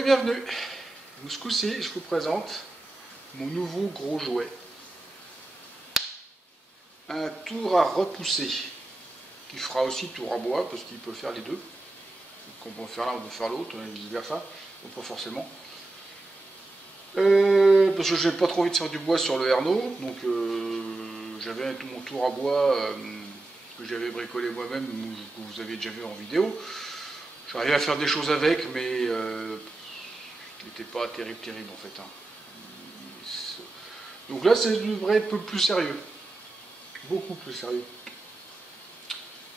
Bonjour et bienvenue. Ce coup-ci, je vous présente mon nouveau gros jouet. Un tour à repousser, qui fera aussi tour à bois, parce qu'il peut faire les deux. Donc on peut faire l'un, on peut faire l'autre, et vice versa, ou pas forcément. Parce que j'ai pas trop envie de faire du bois sur le Erno, donc j'avais tout mon tour à bois que j'avais bricolé moi-même, que vous avez déjà vu en vidéo. J'arrivais à faire des choses avec, mais il n'était pas terrible en fait. Hein. Donc là, ça devrait être un peu plus sérieux. Beaucoup plus sérieux.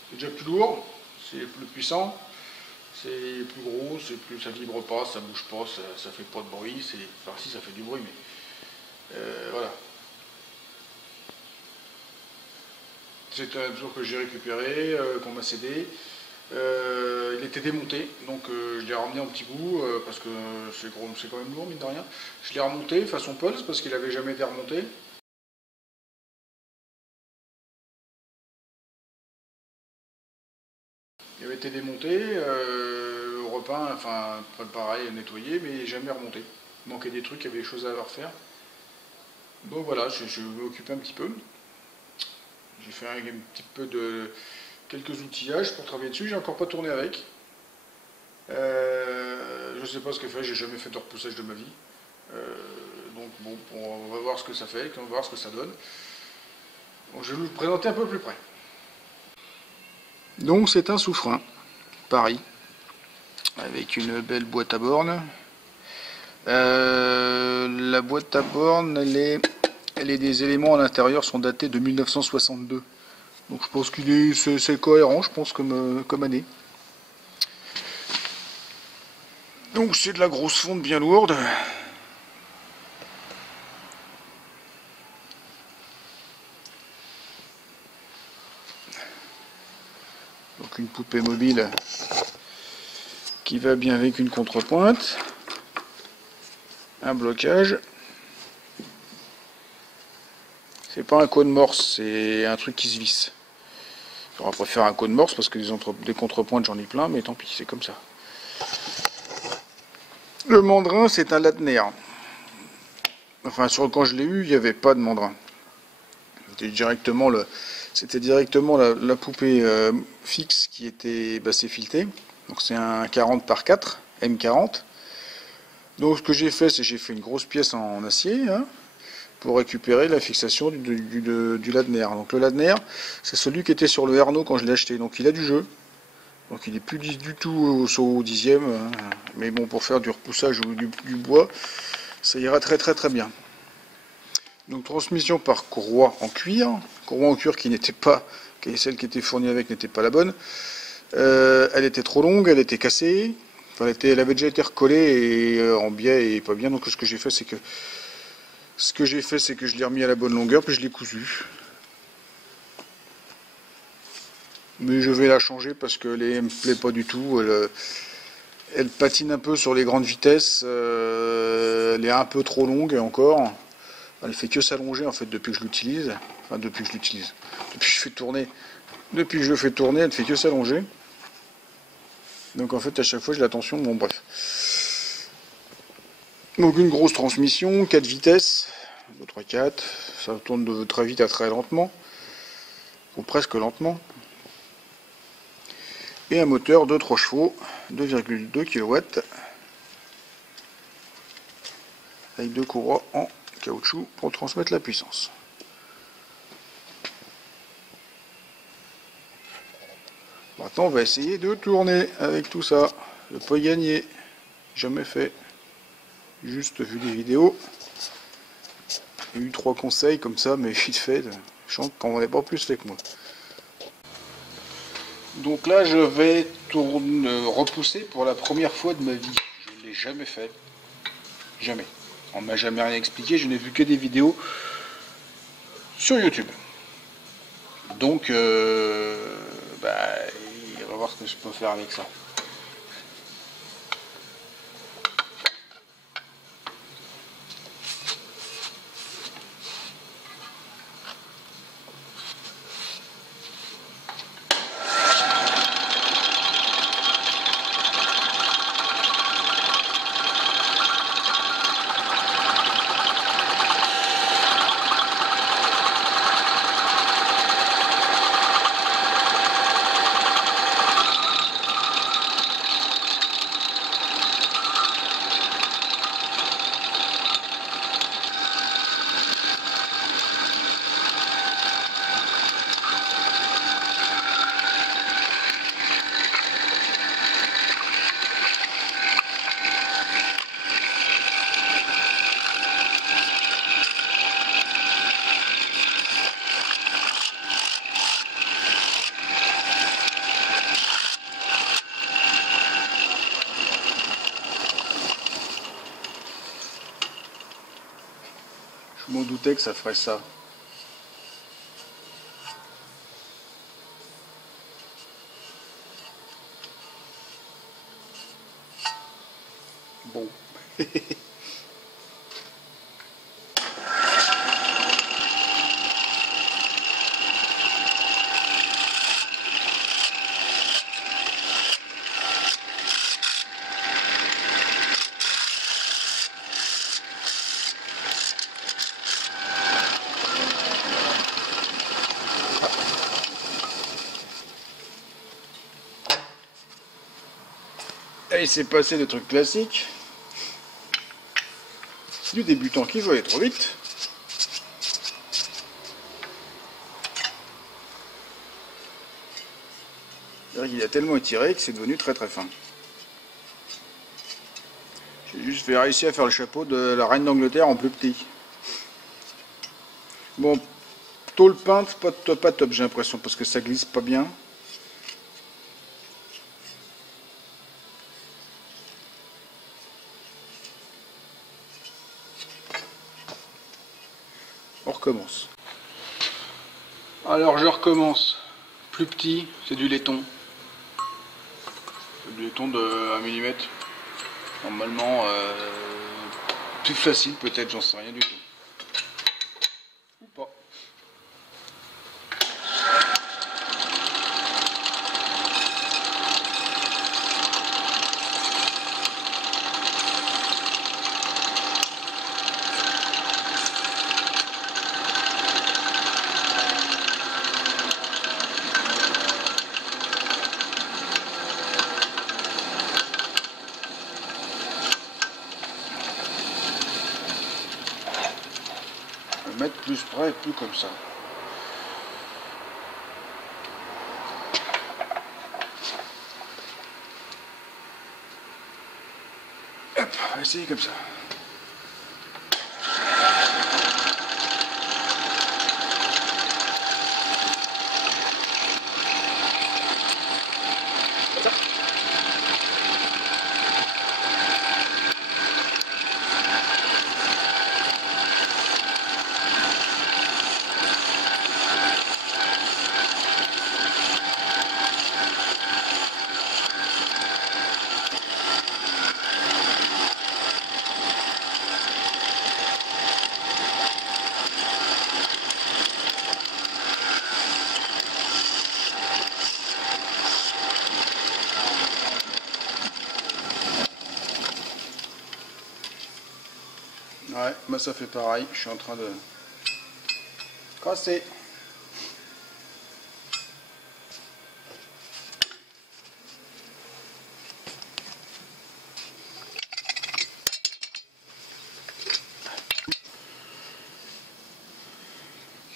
C'est déjà plus lourd, c'est plus puissant, c'est plus gros, ça vibre pas, ça bouge pas, ça fait pas de bruit. Enfin si, ça fait du bruit, mais voilà. C'est un tour que j'ai récupéré, qu'on m'a cédé. Il était démonté, donc je l'ai ramené en petit bout, parce que c'est quand même lourd, mine de rien. Je l'ai remonté façon Pulse, parce qu'il n'avait jamais été remonté. Il avait été démonté, repeint, enfin pareil, nettoyé, mais jamais remonté. Il manquait des trucs, il y avait des choses à refaire. Donc voilà, je vais m'occuper un petit peu. J'ai fait un petit peu de quelques outillages pour travailler dessus, j'ai encore pas tourné avec. Je sais pas ce que fait, j'ai jamais fait de repoussage de ma vie. Donc bon, on va voir ce que ça fait, on va voir ce que ça donne. Donc, je vais vous le présenter un peu plus près. Donc c'est un sous-frein, Paris, avec une belle boîte à bornes. La boîte à bornes, des éléments à l'intérieur sont datés de 1962. Donc je pense qu'il c'est cohérent, je pense, comme année. Donc c'est de la grosse fonte bien lourde. Donc une poupée mobile qui va bien avec une contrepointe. Un blocage. C'est pas un cône morse, c'est un truc qui se visse. J'aurais préféré un cône morse parce que des contrepointes j'en ai plein, mais tant pis, c'est comme ça. Le mandrin, c'est un Ladner. Enfin, quand je l'ai eu, il n'y avait pas de mandrin. C'était directement la poupée fixe qui était filetée. Donc c'est un 40 par 4, M40. Donc ce que j'ai fait, c'est que j'ai fait une grosse pièce en acier, hein, pour récupérer la fixation du Ladner. Donc le Ladner, c'est celui qui était sur le Erno quand je l'ai acheté. Donc il a du jeu. Donc il n'est plus du tout au dixième. Hein. Mais bon, pour faire du repoussage ou du bois, ça ira très bien. Donc transmission par courroie en cuir. Courroie en cuir qui n'était pas, celle qui était fournie avec n'était pas la bonne. Elle était trop longue, elle était cassée. Enfin, elle avait déjà été recollée et en biais et pas bien. Donc ce que j'ai fait, c'est que je l'ai remis à la bonne longueur, puis je l'ai cousu. Mais je vais la changer parce qu'elle ne me plaît pas du tout. Elle patine un peu sur les grandes vitesses. Elle est un peu trop longue encore. Elle fait que s'allonger en fait depuis que je l'utilise. Enfin depuis que je l'utilise. Depuis que je fais tourner. Depuis que je le fais tourner, elle ne fait que s'allonger. Donc en fait à chaque fois j'ai la tension. Bon bref. Donc une grosse transmission, 4 vitesses. 2, 3, 4. Ça tourne de très vite à très lentement. Ou presque lentement. Et un moteur de 3 chevaux, 2,2 kW, avec 2 courroies en caoutchouc pour transmettre la puissance. Maintenant on va essayer de tourner avec tout ça. Je peux gagner, jamais fait, juste vu des vidéos. J'ai eu 3 conseils comme ça, mais vite fait, je sens qu'on n'en est pas plus fait que moi. Donc là je vais repousser pour la première fois de ma vie. Je ne l'ai jamais fait. Jamais. On m'a jamais rien expliqué, je n'ai vu que des vidéos sur YouTube. Donc on va voir ce que je peux faire avec ça. m'en doutais que ça ferait ça. Bon. Et il s'est passé des trucs classiques. Du débutant qui veut aller trop vite. Il a tellement étiré que c'est devenu très très fin. J'ai juste réussi à faire le chapeau de la reine d'Angleterre en plus petit. Bon, tôle peinte, pas top j'ai l'impression, parce que ça glisse pas bien. On recommence. Alors je recommence. Plus petit, c'est du laiton. C'est du laiton de 1 mm. Normalement, plus facile peut-être, j'en sais rien du tout. Ou pas. Mettre plus près et plus comme ça. Hop, on va essayer comme ça. Ouais, moi ça fait pareil, je suis en train de casser.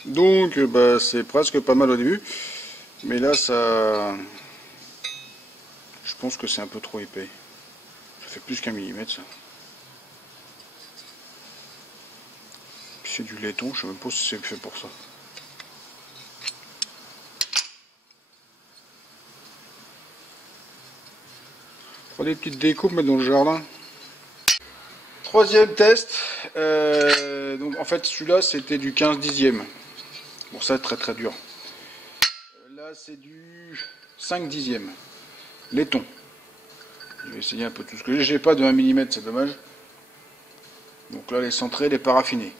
Donc bah, c'est presque pas mal au début, mais là ça, je pense que c'est un peu trop épais. Ça fait plus qu'1 millimètre ça. C'est du laiton, je sais même pas si c'est fait pour ça. Faire des petites découpes mettre dans le jardin. Troisième test. Donc en fait celui-là c'était du 15 dixième. Bon ça très très dur. Là c'est du 5 dixième. Laiton. Je vais essayer un peu tout ce que j'ai pas de 1 mm, c'est dommage. Donc là les centrés, les paraffinés.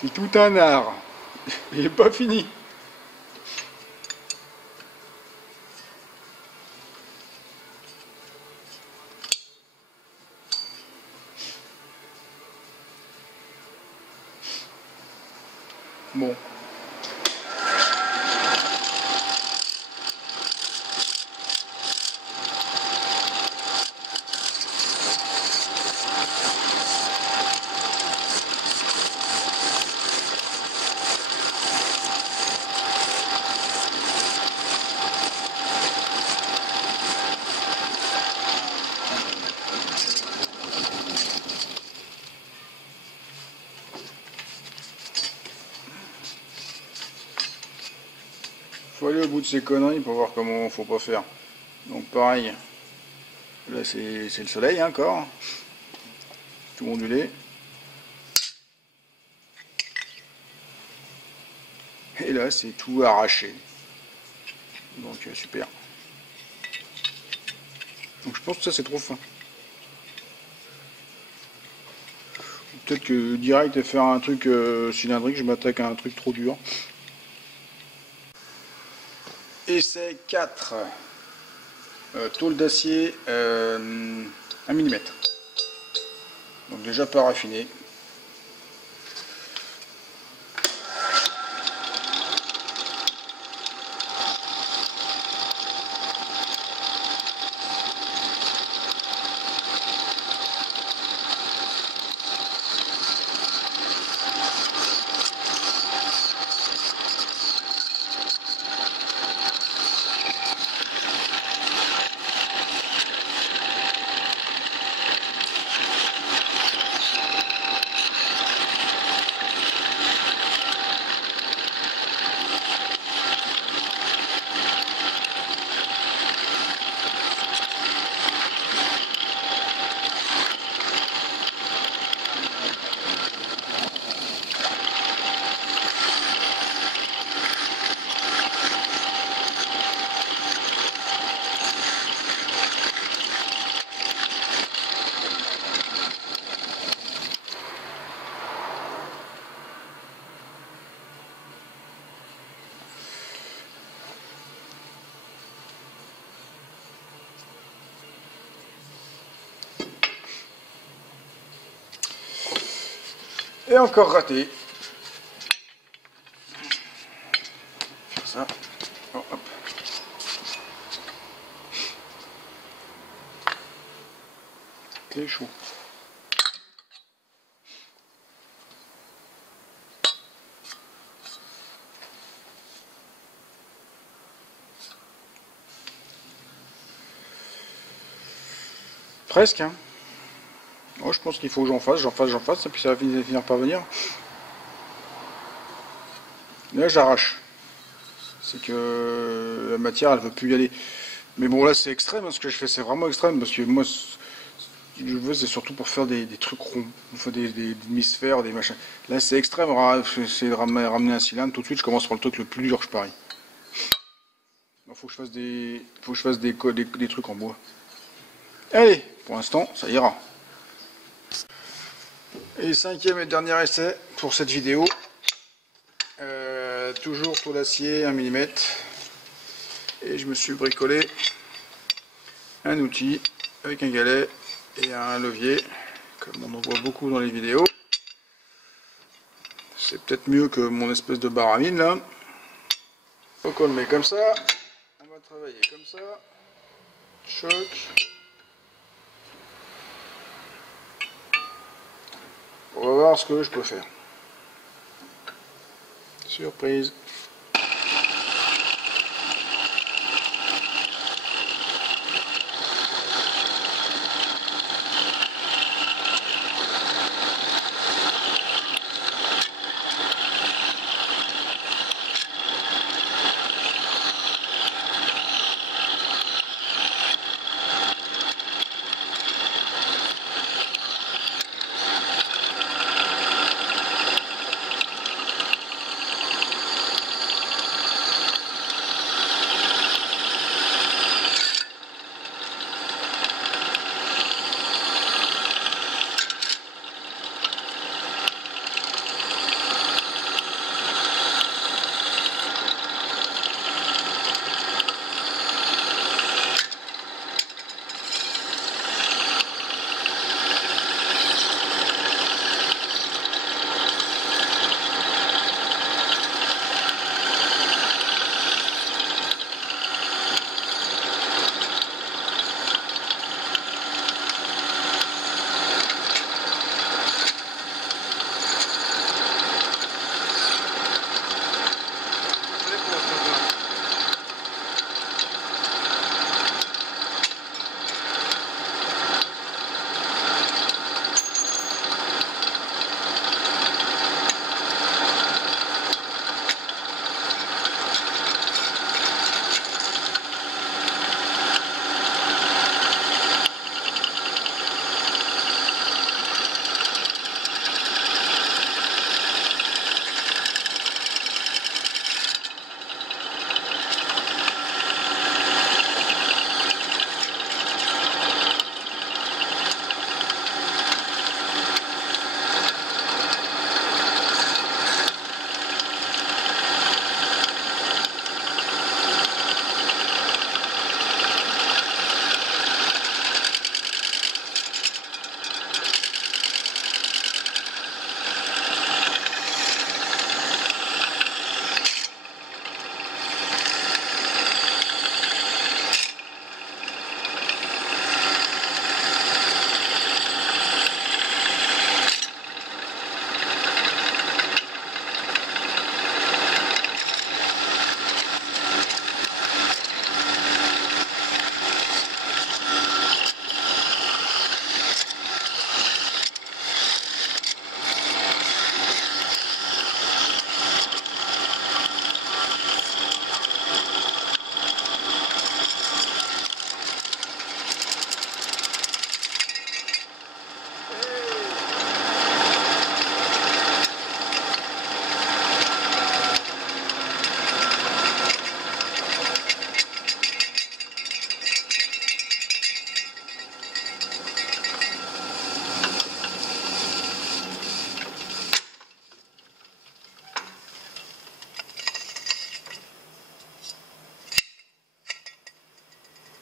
C'est tout un art. Il n'est pas fini. Bon. faut aller au bout de ces conneries pour voir comment faut pas faire. Donc pareil, là c'est le soleil hein, encore, tout ondulé. Et là c'est tout arraché. Donc super. Donc je pense que ça c'est trop fin. Peut-être que direct faire un truc cylindrique, je m'attaque à un truc trop dur. Essai 4. Tôle d'acier 1 mm. Donc déjà pas raffiné. Et encore raté. Faire ça. Oh, hop. C'est chaud. Presque, hein. Oh, je pense qu'il faut que j'en fasse, et puis ça va finir par venir. Là, j'arrache. C'est que la matière, elle veut plus y aller. Mais bon, là, c'est extrême, hein, ce que je fais, c'est vraiment extrême, parce que moi, ce que je veux, c'est surtout pour faire des trucs ronds. Il faut des demi-sphères, des machins. Là, c'est extrême, c'est de ramener un cylindre. Tout de suite, je commence par le truc le plus dur, je parie. Il faut que je fasse des trucs en bois. Allez, pour l'instant, ça ira. Et 5e et dernier essai pour cette vidéo. Toujours tôle d'acier 1 mm. Et je me suis bricolé un outil avec un galet et un levier, comme on en voit beaucoup dans les vidéos. C'est peut-être mieux que mon espèce de baramine là. Donc on le met comme ça. On va travailler comme ça. Choc. On va voir ce que je peux faire. Surprise.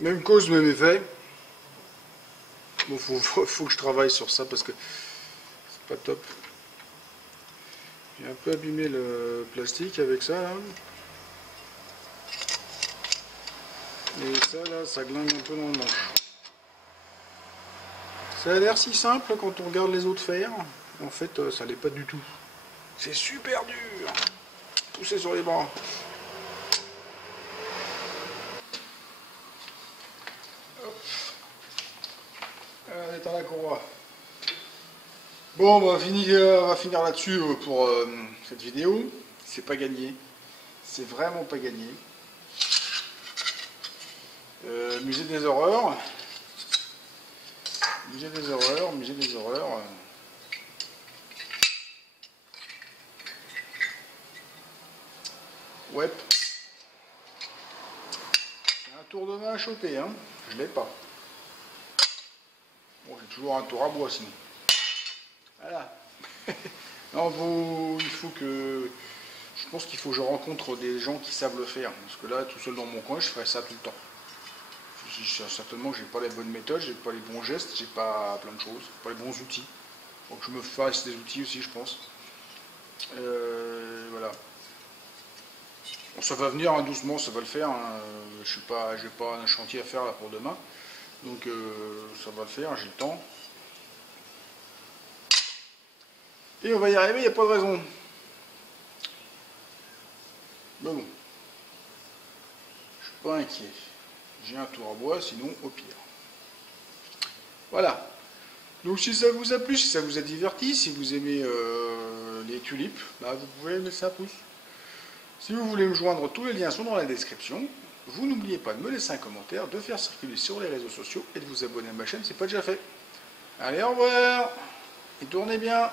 Même cause, même effet. Bon, faut que je travaille sur ça parce que c'est pas top. J'ai un peu abîmé le plastique avec ça là. Et ça là, ça glingue un peu dans le manche. Ça a l'air si simple quand on regarde les autres faire. En fait, ça l'est pas du tout. C'est super dur. Pousser sur les bras. Hop. On est à la courroie. Bon, on va finir là-dessus pour cette vidéo. C'est pas gagné. C'est vraiment pas gagné. Musée des horreurs. Musée des horreurs, musée des horreurs. Ouais. C'est un tour de main à choper, hein. Je l'ai pas. Bon, j'ai toujours un tour à bois sinon. Voilà. Non, il faut que... Je pense qu'il faut que je rencontre des gens qui savent le faire. Parce que là, tout seul dans mon coin, je ferais ça tout le temps. Certainement que j'ai pas les bonnes méthodes, j'ai pas les bons gestes, j'ai pas plein de choses, pas les bons outils. Faut que je me fasse des outils aussi, je pense. Voilà. Bon, ça va venir hein, doucement, ça va le faire. Hein. J'ai pas un chantier à faire là pour demain. Donc ça va le faire, j'ai le temps. Et on va y arriver, il n'y a pas de raison. Mais bon. Je suis pas inquiet. J'ai un tour à bois, sinon au pire. Voilà. Donc si ça vous a plu, si ça vous a diverti, si vous aimez les tulipes, bah, vous pouvez laisser un pouce. Si vous voulez me joindre, tous les liens sont dans la description. Vous n'oubliez pas de me laisser un commentaire, de faire circuler sur les réseaux sociaux et de vous abonner à ma chaîne si ce n'est pas déjà fait. Allez, au revoir et tournez bien.